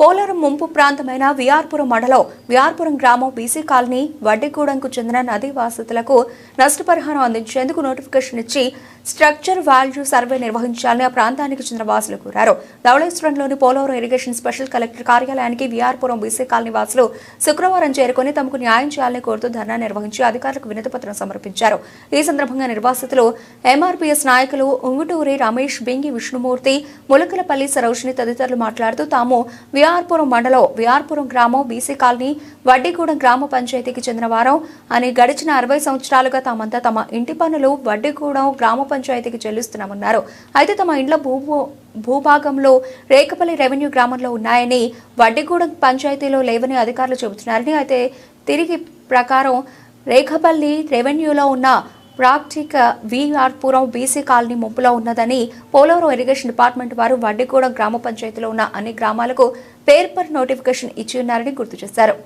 పోలవరం ముంపు ప్రాంతమైన విఆర్పురం మండలం విఆర్పురం గ్రామం బీసీ కాలనీ వడ్డిగూడెంకు చెందిన నదీ వాసితులకు నష్టపరిహారం అందించేందుకు నోటిఫికేషన్ ఇచ్చి స్ట్రక్చర్ వాల్యూ సర్వే నిర్వహించాలని ఆ ప్రాంతానికి చెందిన వాసులు కోరారు. ధవళేశ్వరంలోని పోలవరం ఇరిగేషన్ స్పెషల్ కలెక్టర్ కార్యాలయానికి విఆర్పురం బీసీ కాలనీ వాసులు శుక్రవారం చేరుకుని తమకు న్యాయం చేయాలని కోరుతూ ధర్నా నిర్వహించి అధికారులకు వినతిపత్రం సమర్పించారు. ఈ సందర్భంగా నిర్వాసితులు ఎంఆర్పీఎస్ నాయకులు ఉంగుటూరి రమేష్, బింగి విష్ణుమూర్తి, ములకలపల్లి సరోజిని తదితరులు మాట్లాడుతూ తాము విఆర్పురం మండలం విఆర్పురం గ్రామం బీసీ కాలనీ వడ్డిగూడెం గ్రామ పంచాయతీకి చెందిన వారం అని గడిచిన 60 సంవత్సరాలుగా తామంతా తమ ఇంటి పన్నులు వడ్డిగూడెం గ్రామ పంచాయతీకి చెల్లిస్తున్నామన్నారు. అయితే తమ ఇండ్ల భూభాగంలో రేకపల్లి రెవెన్యూ గ్రామంలో ఉన్నాయని, వడ్డిగూడెం పంచాయతీలో లేవని అధికారులు చెబుతున్నారని, అయితే తిరిగి ప్రకారం రేకపల్లి రెవెన్యూలో ఉన్న ప్రాక్టిక విఆర్పురం బీసీ కాలనీ ముంపులో ఉన్నదని పోలవరం ఇరిగేషన్ డిపార్ట్మెంట్ వారు వడ్డిగూడెం గ్రామ పంచాయతీలో ఉన్న అన్ని గ్రామాలకు పేపర్ నోటిఫికేషన్ ఇచ్చి ఉన్నారని గుర్తు చేశారు.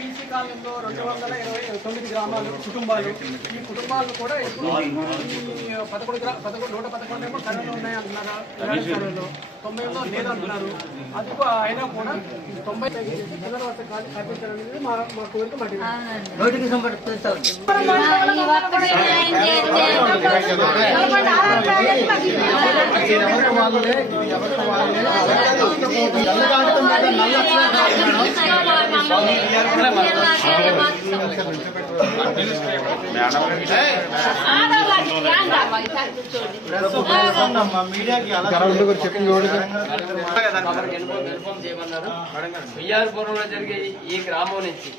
బీసీ కాలంలో 229 గ్రామాలు కుటుంబాలు, ఈ కుటుంబాలను కూడా ఇప్పుడు 111 ఏమో సర్వేలో ఉన్నాయి అంటున్నారు, 90లో లేదంటున్నారు. అది అయినా కూడా 90 పునర్వసతి కల్పించాలనేది మా కోరిక. విఆర్పురంలో జరిగే ఈ గ్రామం నుంచి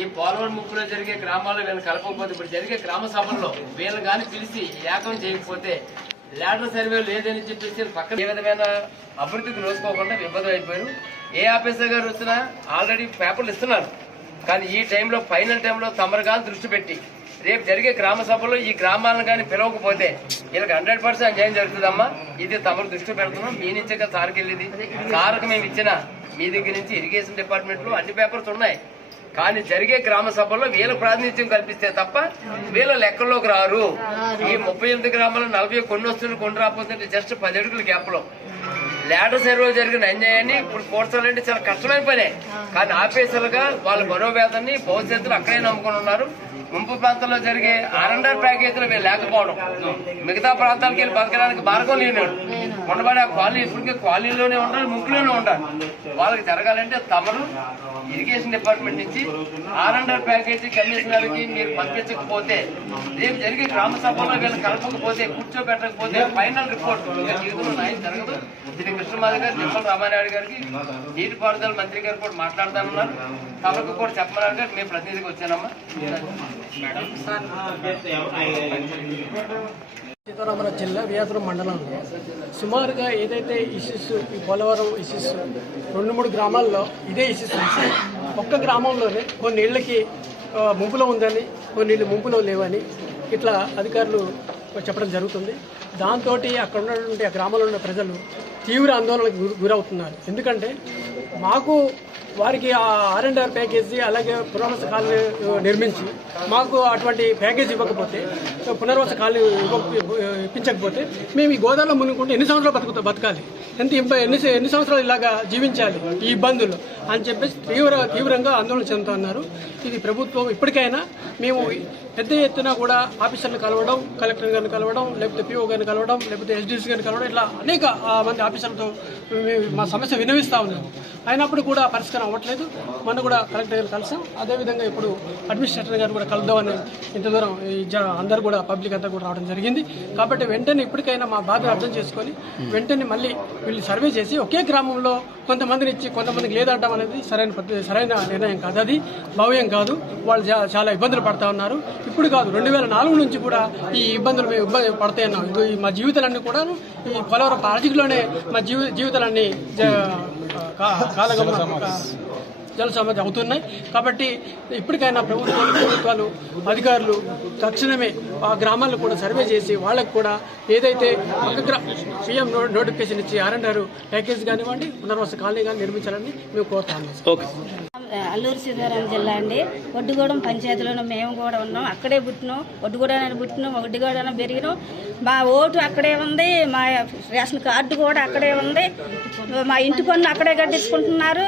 ఈ పోలవరం ముప్పులో జరిగే గ్రామాల్లో వీళ్ళని కలపకపోతే, ఇప్పుడు జరిగే గ్రామ సభల్లో వీళ్ళు కానీ పిలిచి ఏకం చేయకపోతే ల్యాడర్ సర్వే లేదని చెప్పేసి పక్కన ఏ విధమైన అభివృద్ధికి నోసుకోకుండా విభజన అయిపోయారు. ఏ ఆఫీసర్ గారు వచ్చినా ఆల్రెడీ పేపర్లు ఇస్తున్నారు, కానీ ఈ టైంలో ఫైనల్ టైంలో తమరు కానీ దృష్టి పెట్టి రేపు జరిగే గ్రామ సభలో ఈ గ్రామాలను కానీ పిలవకపోతే వీళ్ళకి 100% అన్యాయం జరుగుతుందమ్మా. ఇది తమరు దృష్టి పెడుతున్నాం. మీ నుంచే కదా సార్కి వెళ్ళేది. సార్కి మేము ఇచ్చిన మీ దగ్గర నుంచి ఇరిగేషన్ డిపార్ట్మెంట్ లో అన్ని పేపర్స్ ఉన్నాయి, కానీ జరిగే గ్రామ సభల్లో వీళ్ళ ప్రాతినిధ్యం కల్పిస్తే తప్ప వీళ్ళ లెక్కల్లోకి రారు. ఈ 38 గ్రామాలు 40 కొన్ని వస్తువులు కొన్ని రాకపోతే జస్ట్ 10 అడుగుల గ్యాప్ లో ల్యాడర్ సర్వే జరిగిన అన్యాయాన్ని ఇప్పుడు పోర్చాలంటే చాలా కష్టమైన పనే, కానీ ఆఫీసర్లుగా వాళ్ళ మనోవేదాన్ని భవిష్యత్తులో అక్కడే నమ్ముకొని ఉన్నారు. ముంపు ప్రాంతాల్లో జరిగే ఆర్ఎండ్ఆర్ ప్యాకేజీలు వీళ్ళు లేకపోవడం, మిగతా ప్రాంతాలకు వెళ్ళి బతకడానికి మార్గం లేనాడు. ఉండబడే ఆ కాలనీ ఇప్పటికే కాలనీలోనే ఉండాలి, ముంపులోనే ఉండాలి. వాళ్ళకి జరగాలంటే తమరు ఇరిగేషన్ డిపార్ట్మెంట్ నుంచి R&R ప్యాకేజీ కమిషనర్కి మీరు పంపించకపోతే, రేపు జరిగే గ్రామ సభలో వీళ్ళు కలపకపోతే, కూర్చోబెట్టకపోతే ఫైనల్ రిపోర్ట్ జీవితంలో న్యాయం జరగదు. శ్రీ కృష్ణమాధవ్ గారు, నిమ్మల రామారాయుడు గారికి, నీటిపారుదల మంత్రి గారు కూడా మాట్లాడతానన్నారు. తమకు కూడా చెప్పమన్నారు గారు, మేము ప్రతినిధికి వచ్చానమ్మా. సీతారామరాజు జిల్లా వియాపురం మండలంలో సుమారుగా ఏదైతే ఇష్యూస్, ఈ పోలవరం ఇష్యూస్ 2-3 గ్రామాల్లో ఇదే ఇష్యూస్ ఉంది. ఒక్క గ్రామంలోనే కొన్ని ఇళ్ళకి ముంపులో ఉందని, కొన్ని ఇళ్ళు ముంపులో లేవని ఇట్లా అధికారులు చెప్పడం జరుగుతుంది. దాంతో అక్కడ ఉన్నటువంటి ఆ గ్రామంలో ఉన్న ప్రజలు తీవ్ర ఆందోళనకు గురవుతున్నారు. ఎందుకంటే మాకు వారికి ఆ R&R ప్యాకేజీ, అలాగే పునర్వాస కాలనీ నిర్మించి మాకు అటువంటి ప్యాకేజ్ ఇవ్వకపోతే, పునర్వాస కాలనీ ఇప్పించకపోతే మేము ఈ గోదావరిలో మునుకుంటే ఎన్ని సంవత్సరాలు బతకాలి, ఎన్ని సంవత్సరాలు ఇలాగా జీవించాలి ఈ ఇబ్బందులు అని చెప్పేసి తీవ్రంగా ఆందోళన చెందుతున్నారు. ఇది ప్రభుత్వం ఇప్పటికైనా, మేము పెద్ద ఎత్తున కూడా ఆఫీసర్లు కలవడం, కలెక్టర్ గారిని కలవడం, లేకపోతే PO గారిని కలవడం, లేకపోతే SDC గారిని కలవడం, ఇట్లా అనేక మంది ఆఫీసర్లతో మా సమస్య వినవిస్తూ ఉన్నాము. అయినప్పుడు కూడా పరిష్కారం అవ్వట్లేదు. మొన్న కూడా కలెక్టర్ గారు కలిసాం. అదేవిధంగా ఇప్పుడు అడ్మినిస్ట్రేటర్ గారు కూడా కలుద్దామని ఇంత దూరం అందరూ కూడా పబ్లిక్ అంతా కూడా రావడం జరిగింది. కాబట్టి వెంటనే ఇప్పటికైనా మా బాధను అర్థం చేసుకొని వెంటనే మళ్ళీ వీళ్ళు సర్వే చేసి ఒకే గ్రామంలో కొంతమందిని ఇచ్చి కొంతమందికి లేదంటాం అనేది సరైన నిర్ణయం కాదు. అది భావ్యం కాదు. వాళ్ళు చాలా ఇబ్బందులు పడతా ఉన్నారు. ఇప్పుడు కాదు, 2004 నుంచి కూడా ఈ ఇబ్బందులు పడతాయి అన్నాం. మా జీవితాలన్నీ కూడా ఈ పోలవరం ప్రాజెక్టులోనే మా జీవితాలన్నీ జల సమస్య అవుతున్నాయి. కాబట్టి ఇప్పటికైనా ప్రభుత్వాలు అధికారులు తక్షణమే ఆ గ్రామాల్లో కూడా సర్వే చేసి వాళ్ళకు కూడా ఏదైతే సీఎం నోటిఫికేషన్ ఇచ్చి R&R ప్యాకేజ్ కానివ్వండి, పునర్వాస కాలనీ కానీ నిర్మించాలని మేము కోరుతాము. అల్లూరు సీతారాం జిల్లా అండి. ఒడ్డుగూడెం పంచాయతీలోనే మేము కూడా ఉన్నాం. అక్కడే పుట్టినాం, ఒడ్డుగూడెం పుట్టినాం, ఒడ్డుగూడెం పెరిగినాం. మా ఓటు అక్కడే ఉంది, మా రేషన్ కార్డు కూడా అక్కడే ఉంది, మా ఇంటి పన్ను అక్కడే కట్టించుకుంటున్నారు,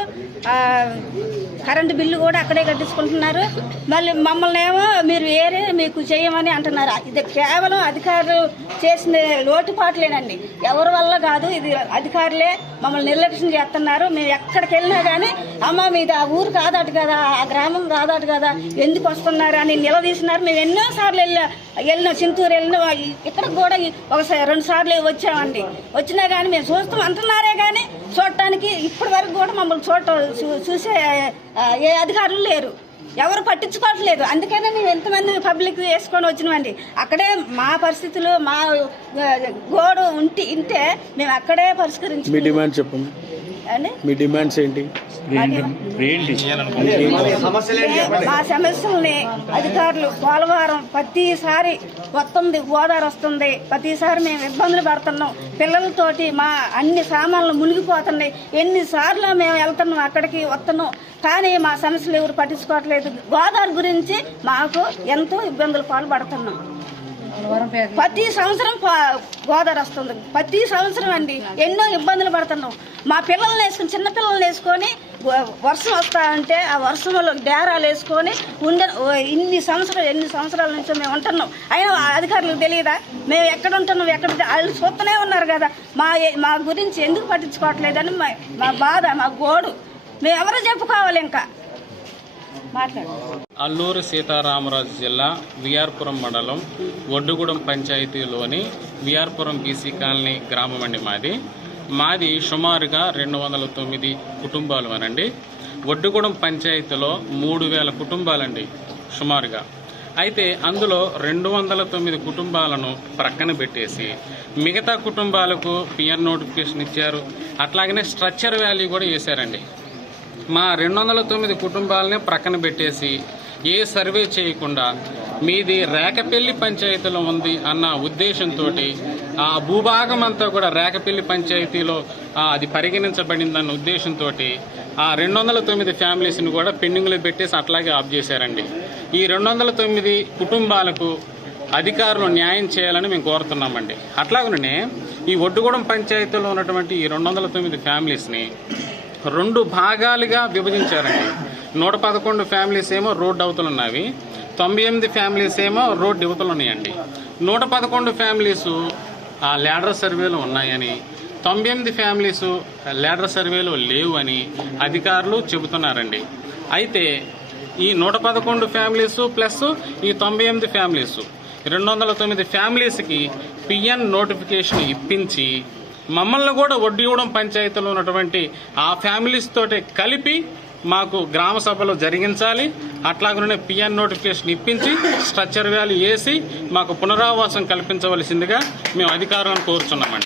కరెంటు బిల్లు కూడా అక్కడే కట్టించుకుంటున్నారు. మళ్ళీ మమ్మల్ని ఏమో మీరు వేరే మీకు చేయమని అంటున్నారు. ఇది కేవలం అధికారులు చేసిన లోటుపాట్లేనండి, ఎవరి వల్ల కాదు. ఇది అధికారులే మమ్మల్ని నిర్లక్ష్యం చేస్తున్నారు. మేము ఎక్కడికి వెళ్ళినా కానీ అమ్మ మీది ఆ ఊరు కాదట కదా, ఆ గ్రామం కాదట కదా, ఎందుకు వస్తున్నారు అని నిలదీసినారు. మేము ఎన్నోసార్లు వెళ్ళినా, చింతూరు వెళ్ళినా, ఇక్కడికి కూడా 1-2 సార్లు వచ్చామండి. వచ్చినా కానీ మేము చూస్తాం అంటున్నారే కానీ చూడటానికి ఇప్పటి వరకు కూడా మమ్మల్ని చూసే ఏ అధికారులు లేరు, ఎవరు పట్టించుకోవట్లేదు. అందుకనే మేము ఎంతమంది పబ్లిక్ వేసుకొని వచ్చినామండి. అక్కడే మా పరిస్థితులు, మా గోడు ఇంటే మేము అక్కడే పరిష్కరించాం. మీ డిమాండ్ చెప్పండి అండి. మీ డిమాండ్స్ ఏంటి? మా సమస్యల్ని అధికారులు పోలవరం ప్రతిసారి వస్తుంది, గోదావరి వస్తుంది, ప్రతిసారి మేము ఇబ్బందులు పడుతున్నాం. పిల్లలతోటి మా అన్ని సామాన్లు మునిగిపోతున్నాయి. ఎన్నిసార్లు మేము వెళ్తున్నాం, అక్కడికి వస్తున్నాం, కానీ మా సమస్యలు ఎవరు పట్టించుకోవట్లేదు. గోదావరి గురించి మాకు ఎంతో ఇబ్బందులు పాల్పడుతున్నాం. ప్రతి సంవత్సరం గోదావరి వస్తుంది, ప్రతి సంవత్సరం అండి ఎన్నో ఇబ్బందులు పడుతున్నాం. మా పిల్లల్ని వేసుకుని, చిన్న పిల్లల్ని వేసుకొని వర్షం వస్తా అంటే ఆ వర్షంలో డేరాలు వేసుకొని ఎన్ని సంవత్సరాల నుంచి మేము ఉంటున్నాం. అయినా అధికారులకు తెలియదా మేము ఎక్కడ ఉంటున్నాం, ఎక్కడ వాళ్ళు చూస్తూనే ఉన్నారు కదా. మా గురించి ఎందుకు పట్టించుకోవట్లేదని మా బాధ, మా గోడు మేము ఎవరో చెప్పుకోవాలి. ఇంకా అల్లూరు సీతారామరాజు జిల్లా విఆర్పురం మండలం ఒడ్డుగూడెం పంచాయతీలోని విఆర్పురం BC కాలనీ గ్రామం అండి మాది సుమారుగా 209 కుటుంబాలు అనండి. ఒడ్డుగూడెం పంచాయతీలో 3000 కుటుంబాలండి సుమారుగా. అయితే అందులో 209 కుటుంబాలను ప్రక్కన పెట్టేసి మిగతా కుటుంబాలకు PR నోటిఫికేషన్ ఇచ్చారు. అట్లాగనే స్ట్రక్చర్ వాల్యూ కూడా వేశారండి. మా 209 కుటుంబాలని ప్రక్కన పెట్టేసి ఏ సర్వే చేయకుండా మీది రేకపల్లి పంచాయతీలో ఉంది అన్న ఉద్దేశంతో ఆ భూభాగం అంతా కూడా రేకపల్లి పంచాయతీలో అది పరిగణించబడిందన్న ఉద్దేశంతో ఆ 209 ఫ్యామిలీస్ని కూడా పెండింగ్లో పెట్టేసి అట్లాగే ఆఫ్ చేశారండి. ఈ 209 కుటుంబాలకు అధికారులు న్యాయం చేయాలని మేము కోరుతున్నామండి. అట్లాగనే ఈ ఒడ్డుగూడెం పంచాయతీలో ఉన్నటువంటి ఈ 209 ఫ్యామిలీస్ని 2 భాగాలుగా విభజించారండి. 111 ఫ్యామిలీస్ ఏమో రోడ్డు అవతలు ఉన్నవి, 98 ఫ్యామిలీస్ ఏమో రోడ్డు యువతలు ఉన్నాయండి. 111 ఫ్యామిలీస్ ఆ ల్యాడర్ సర్వేలో ఉన్నాయని, 98 ఫ్యామిలీస్ ల్యాడర్ సర్వేలో లేవు అని అధికారులు చెబుతున్నారండి. అయితే ఈ 111 ఫ్యామిలీస్ ప్లస్ ఈ 98 ఫ్యామిలీస్ 209 ఫ్యామిలీస్కి పిఎన్ నోటిఫికేషన్ ఇప్పించి మమ్మల్ని కూడా వడ్డీగూడెం పంచాయతీలో ఉన్నటువంటి ఆ ఫ్యామిలీస్ తోటి కలిపి మాకు గ్రామ సభలో జరిగించాలి. అట్లాగనే పిఎన్ నోటిఫికేషన్ ఇప్పించి స్ట్రక్చర్ వాల్యూ వేసి మాకు పునరావాసం కల్పించవలసిందిగా మేము అధికారులను కోరుచున్నామండి.